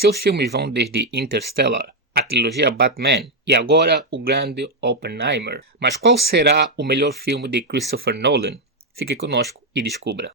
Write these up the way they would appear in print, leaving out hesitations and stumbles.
Seus filmes vão desde Interstellar, a trilogia Batman e agora o grande Oppenheimer. Mas qual será o melhor filme de Christopher Nolan? Fique conosco e descubra.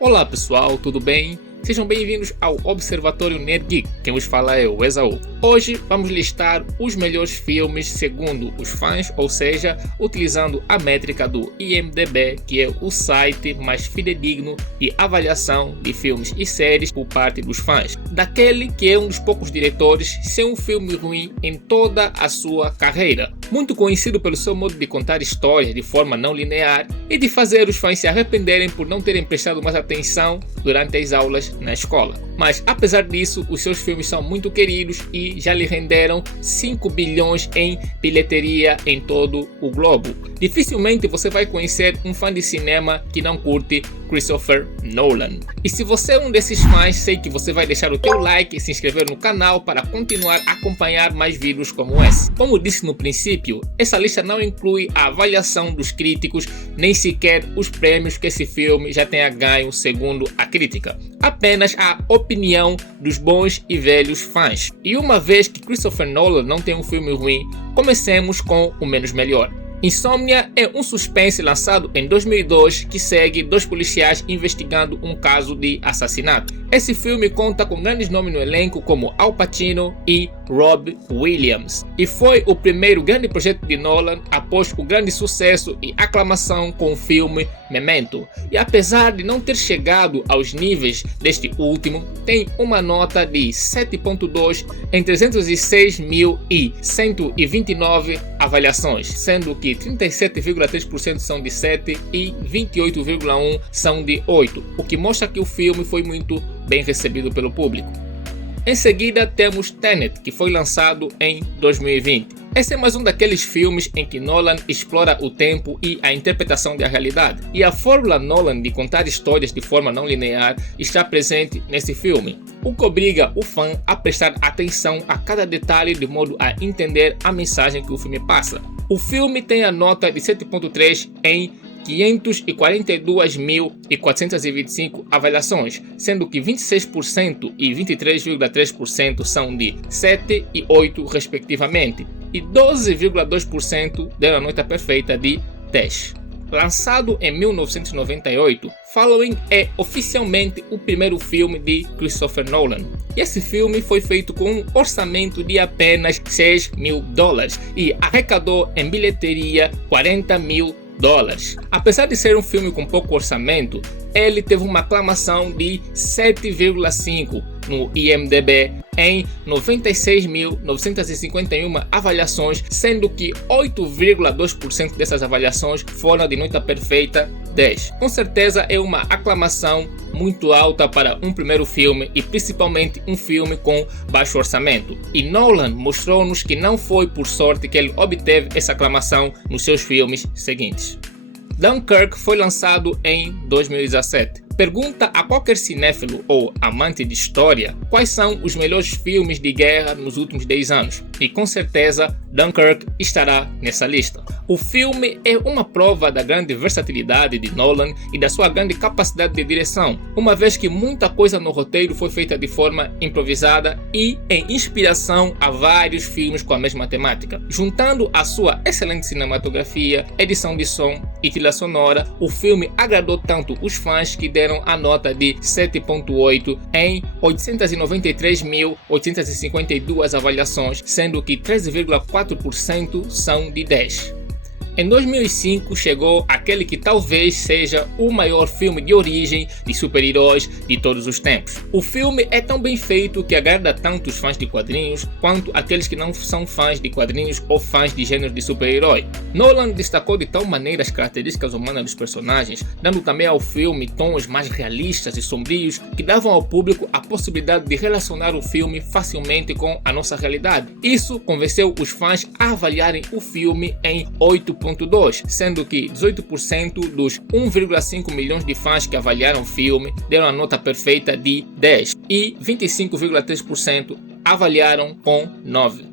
Olá pessoal, tudo bem? Sejam bem-vindos ao Observatório Nerd Geek. Quem vos fala é o Esaú. Hoje vamos listar os melhores filmes segundo os fãs, ou seja, utilizando a métrica do IMDb, que é o site mais fidedigno de avaliação de filmes e séries por parte dos fãs. Daquele que é um dos poucos diretores sem um filme ruim em toda a sua carreira. Muito conhecido pelo seu modo de contar histórias de forma não linear e de fazer os fãs se arrependerem por não terem prestado mais atenção durante as aulas na escola. Mas apesar disso, os seus filmes são muito queridos e já lhe renderam 5 bilhões em bilheteria em todo o globo. Dificilmente você vai conhecer um fã de cinema que não curte Christopher Nolan. E se você é um desses fãs, sei que você vai deixar o teu like e se inscrever no canal para continuar a acompanhar mais vídeos como esse. Como disse no princípio, essa lista não inclui a avaliação dos críticos, nem sequer os prêmios que esse filme já tenha ganho segundo a crítica. Apenas a opinião dos bons e velhos fãs. E uma vez que Christopher Nolan não tem um filme ruim, comecemos com o menos melhor. Insomnia é um suspense lançado em 2002 que segue dois policiais investigando um caso de assassinato. Esse filme conta com grandes nomes no elenco como Al Pacino e Rob Williams. E foi o primeiro grande projeto de Nolan após o grande sucesso e aclamação com o filme Memento. E apesar de não ter chegado aos níveis deste último, tem uma nota de 7.2 em 306.129 avaliações, sendo que 37,3% são de 7 e 28,1% são de 8, o que mostra que o filme foi muito bem recebido pelo público. Em seguida temos Tenet, que foi lançado em 2020. Esse é mais um daqueles filmes em que Nolan explora o tempo e a interpretação da realidade. E a fórmula Nolan de contar histórias de forma não linear está presente nesse filme, o que obriga o fã a prestar atenção a cada detalhe de modo a entender a mensagem que o filme passa. O filme tem a nota de 7.3 em 542.425 avaliações, sendo que 26% e 23,3% são de 7 e 8 respectivamente, e 12,2% deram a nota perfeita de 10. Lançado em 1998, Following é oficialmente o primeiro filme de Christopher Nolan. E esse filme foi feito com um orçamento de apenas $6 mil e arrecadou em bilheteria $40 mil. Apesar de ser um filme com pouco orçamento, ele teve uma aclamação de 7,5 no IMDb em 96.951 avaliações, sendo que 8,2% dessas avaliações foram de nota perfeita 10. Com certeza é uma aclamação muito alta para um primeiro filme e principalmente um filme com baixo orçamento. E Nolan mostrou-nos que não foi por sorte que ele obteve essa aclamação nos seus filmes seguintes. Dunkirk foi lançado em 2017. Pergunta a qualquer cinéfilo ou amante de história quais são os melhores filmes de guerra nos últimos 10 anos. E com certeza Dunkirk estará nessa lista. O filme é uma prova da grande versatilidade de Nolan e da sua grande capacidade de direção, uma vez que muita coisa no roteiro foi feita de forma improvisada e em inspiração a vários filmes com a mesma temática. Juntando a sua excelente cinematografia, edição de som e trilha sonora, o filme agradou tanto os fãs que deram a nota de 7.8 em 853.852 avaliações, sendo que 13,4% são de 10. Em 2005 chegou aquele que talvez seja o maior filme de origem de super-heróis de todos os tempos. O filme é tão bem feito que agrada tanto os fãs de quadrinhos quanto aqueles que não são fãs de quadrinhos ou fãs de gênero de super-herói. Nolan destacou de tal maneira as características humanas dos personagens, dando também ao filme tons mais realistas e sombrios que davam ao público a possibilidade de relacionar o filme facilmente com a nossa realidade. Isso convenceu os fãs a avaliarem o filme em 8.2, sendo que 18% dos 1,5 milhões de fãs que avaliaram o filme deram a nota perfeita de 10 e 25,3% avaliaram com 9.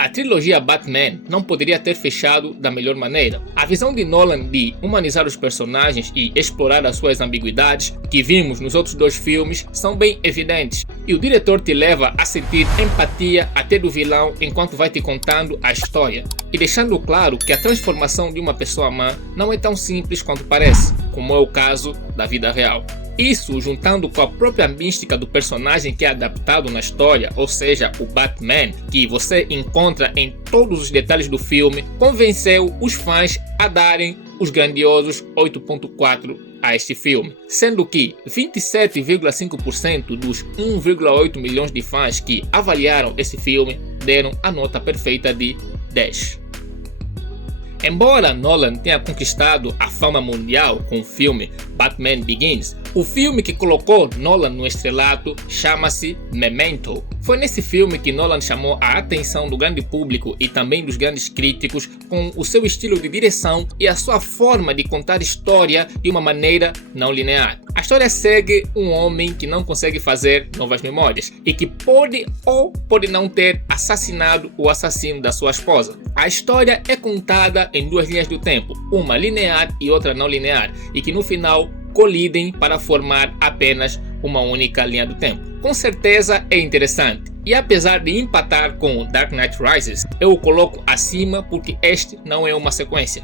a trilogia Batman não poderia ter fechado da melhor maneira. A visão de Nolan de humanizar os personagens e explorar as suas ambiguidades, que vimos nos outros dois filmes, são bem evidentes. E o diretor te leva a sentir empatia até do vilão enquanto vai te contando a história. E deixando claro que a transformação de uma pessoa má não é tão simples quanto parece, como é o caso da vida real. Isso, juntando com a própria mística do personagem que é adaptado na história, ou seja, o Batman, que você encontra em todos os detalhes do filme, convenceu os fãs a darem os grandiosos 8.4 a este filme, sendo que 27,5% dos 1,8 milhões de fãs que avaliaram esse filme deram a nota perfeita de 10. Embora Nolan tenha conquistado a fama mundial com o filme Batman Begins, o filme que colocou Nolan no estrelato chama-se Memento. Foi nesse filme que Nolan chamou a atenção do grande público e também dos grandes críticos com o seu estilo de direção e a sua forma de contar história de uma maneira não linear. A história segue um homem que não consegue fazer novas memórias e que pode ou pode não ter assassinado o assassino da sua esposa. A história é contada em duas linhas do tempo, uma linear e outra não linear, e que no final colidem para formar apenas uma única linha do tempo. Com certeza é interessante, e apesar de empatar com Dark Knight Rises, eu o coloco acima porque este não é uma sequência.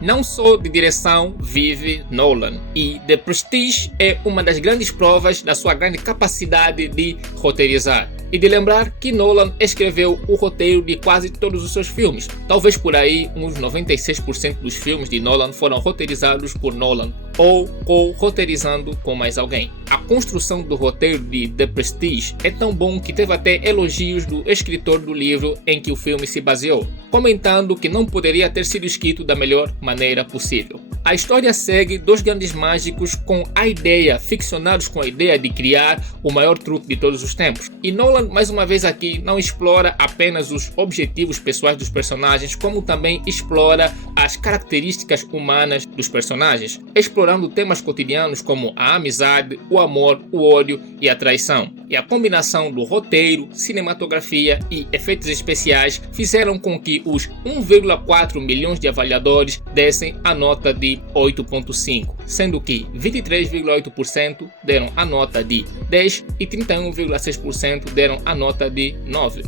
Não só de direção vive Nolan, e The Prestige é uma das grandes provas da sua grande capacidade de roteirizar. E de lembrar que Nolan escreveu o roteiro de quase todos os seus filmes. Talvez por aí uns 96% dos filmes de Nolan foram roteirizados por Nolan ou co-roteirizando com mais alguém. A construção do roteiro de The Prestige é tão bom que teve até elogios do escritor do livro em que o filme se baseou, comentando que não poderia ter sido escrito da melhor maneira possível. A história segue dois grandes mágicos ficcionados com a ideia de criar o maior truque de todos os tempos. E Nolan, mais uma vez aqui, não explora apenas os objetivos pessoais dos personagens, como também explora as características humanas dos personagens, explorando temas cotidianos como a amizade, o amor, o ódio e a traição. E a combinação do roteiro, cinematografia e efeitos especiais fizeram com que os 1,4 milhões de avaliadores dessem a nota de 8.5, sendo que 23,8% deram a nota de 10 e 31,6% deram a nota de 9.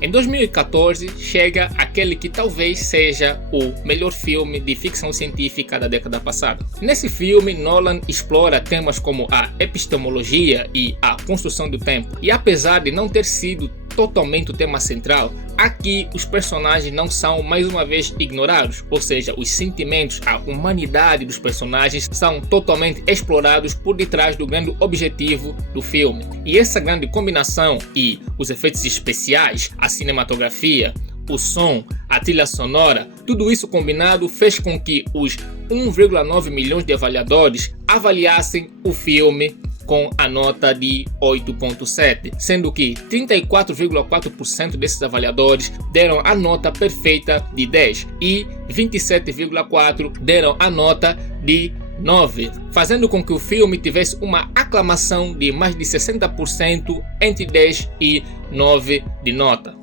Em 2014 chega aquele que talvez seja o melhor filme de ficção científica da década passada. Nesse filme, Nolan explora temas como a epistemologia e a construção do tempo, e apesar de não ter sido totalmente o tema central, aqui os personagens não são mais uma vez ignorados, ou seja, os sentimentos, a humanidade dos personagens são totalmente explorados por detrás do grande objetivo do filme. E essa grande combinação e os efeitos especiais, a cinematografia, o som, a trilha sonora, tudo isso combinado fez com que os 1,9 milhões de avaliadores avaliassem o filme com a nota de 8.7, sendo que 34,4% desses avaliadores deram a nota perfeita de 10 e 27,4% deram a nota de 9, fazendo com que o filme tivesse uma aclamação de mais de 60% entre 10 e 9 de nota.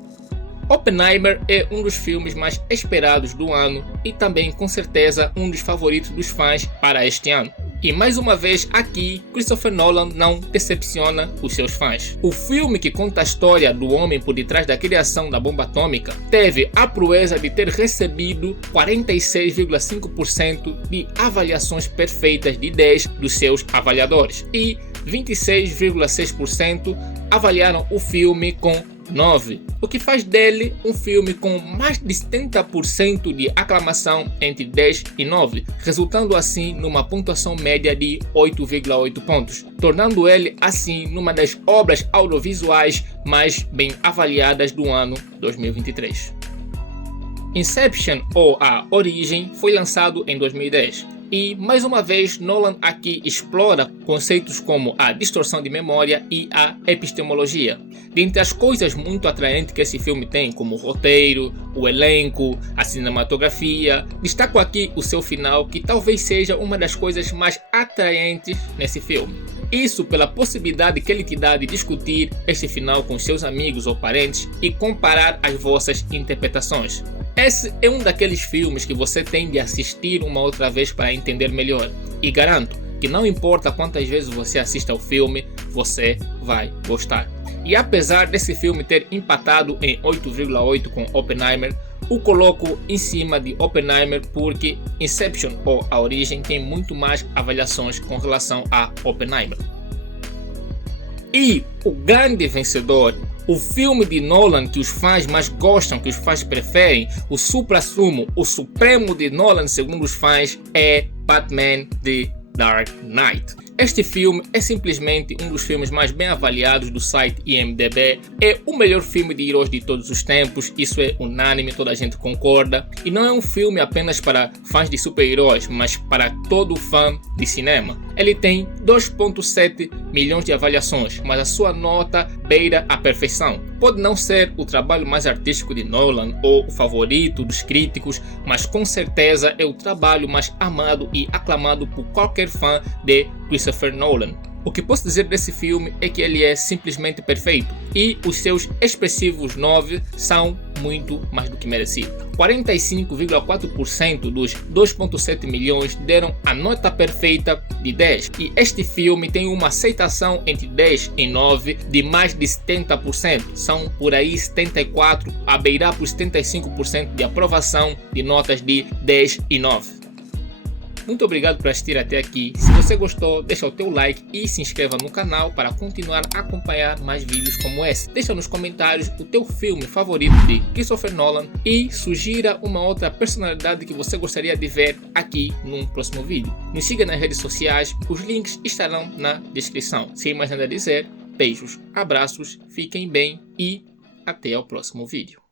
Oppenheimer é um dos filmes mais esperados do ano e também com certeza um dos favoritos dos fãs para este ano. E mais uma vez aqui, Christopher Nolan não decepciona os seus fãs. O filme que conta a história do homem por detrás da criação da bomba atômica teve a proeza de ter recebido 46,5% de avaliações perfeitas de 10 dos seus avaliadores e 26,6% avaliaram o filme com 9, o que faz dele um filme com mais de 70% de aclamação entre 10 e 9, resultando assim numa pontuação média de 8,8 pontos, tornando ele assim numa das obras audiovisuais mais bem avaliadas do ano 2023. Inception, ou A Origem, foi lançado em 2010. E, mais uma vez, Nolan aqui explora conceitos como a distorção de memória e a epistemologia. Dentre as coisas muito atraentes que esse filme tem, como o roteiro, o elenco, a cinematografia, destaco aqui o seu final, que talvez seja uma das coisas mais atraentes nesse filme. Isso pela possibilidade que ele te dá de discutir este final com seus amigos ou parentes e comparar as vossas interpretações. Esse é um daqueles filmes que você tem de assistir uma outra vez para entender melhor. E garanto que não importa quantas vezes você assista ao filme, você vai gostar. E apesar desse filme ter empatado em 8,8 com Oppenheimer, o coloco em cima de Oppenheimer porque Inception ou A Origem tem muito mais avaliações com relação a Oppenheimer. E o grande vencedor, o filme de Nolan que os fãs mais gostam, que os fãs preferem, o supra-sumo, o supremo de Nolan segundo os fãs, é Batman The Dark Knight. Este filme é simplesmente um dos filmes mais bem avaliados do site IMDb, é o melhor filme de heróis de todos os tempos, isso é unânime, toda a gente concorda, e não é um filme apenas para fãs de super-heróis, mas para todo fã de cinema. Ele tem 2,7 milhões de avaliações, mas a sua nota beira a perfeição. Pode não ser o trabalho mais artístico de Nolan ou o favorito dos críticos, mas com certeza é o trabalho mais amado e aclamado por qualquer fã de Christopher Nolan. O que posso dizer desse filme é que ele é simplesmente perfeito e os seus expressivos 9 são muito mais do que merecidos. 45,4% dos 2,7 milhões deram a nota perfeita de 10 e este filme tem uma aceitação entre 10 e 9 de mais de 70%. São por aí 74% a beirar por 75% de aprovação de notas de 10 e 9. Muito obrigado por assistir até aqui. Se você gostou, deixa o teu like e se inscreva no canal para continuar a acompanhar mais vídeos como esse. Deixa nos comentários o teu filme favorito de Christopher Nolan e sugira uma outra personalidade que você gostaria de ver aqui num próximo vídeo. Nos siga nas redes sociais, os links estarão na descrição. Sem mais nada a dizer, beijos, abraços, fiquem bem e até o próximo vídeo.